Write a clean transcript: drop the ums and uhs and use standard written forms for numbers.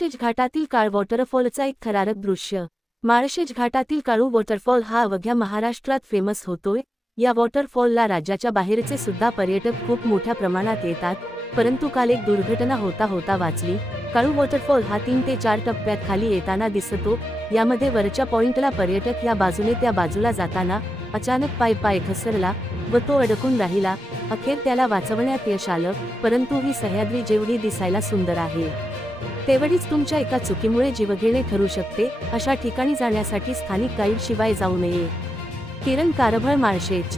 माळशेज घाटातील काळ वॉटरफॉलचा एक थरारक दृश्य। माळशेज घाटातील काळू वॉटरफॉल हा अवघ्या महाराष्ट्रात फेमस होतोय। या वॉटरफॉलला राज्याच्या बाहेरचे सुद्धा पर्यटक खूप मोठ्या प्रमाणात येतात, परंतु काल एक दुर्घटना होता वाचली। काळू वॉटरफॉल हा 3 ते 4 टप्प्यात खाली येताना दिसतो। यामध्ये वरच्या पॉइंटला पर्यटक या बाजूने त्या बाजूला जाताना अचानक पाय घसरला व तो अडकून राहिला। अखेर त्याला वाचवण्यात यश आलं, परंतु ही सह्याद्री जेवढी दिसायला सुंदर आहे, तेवढीच तुमच्या एका चुकीमुळे जीवघेणे ठरू शकते। अशा ठिकाणी जाण्यासाठी स्थानिक गाईड शिवाय जाऊ नये। किरण कारभार, माळशेज।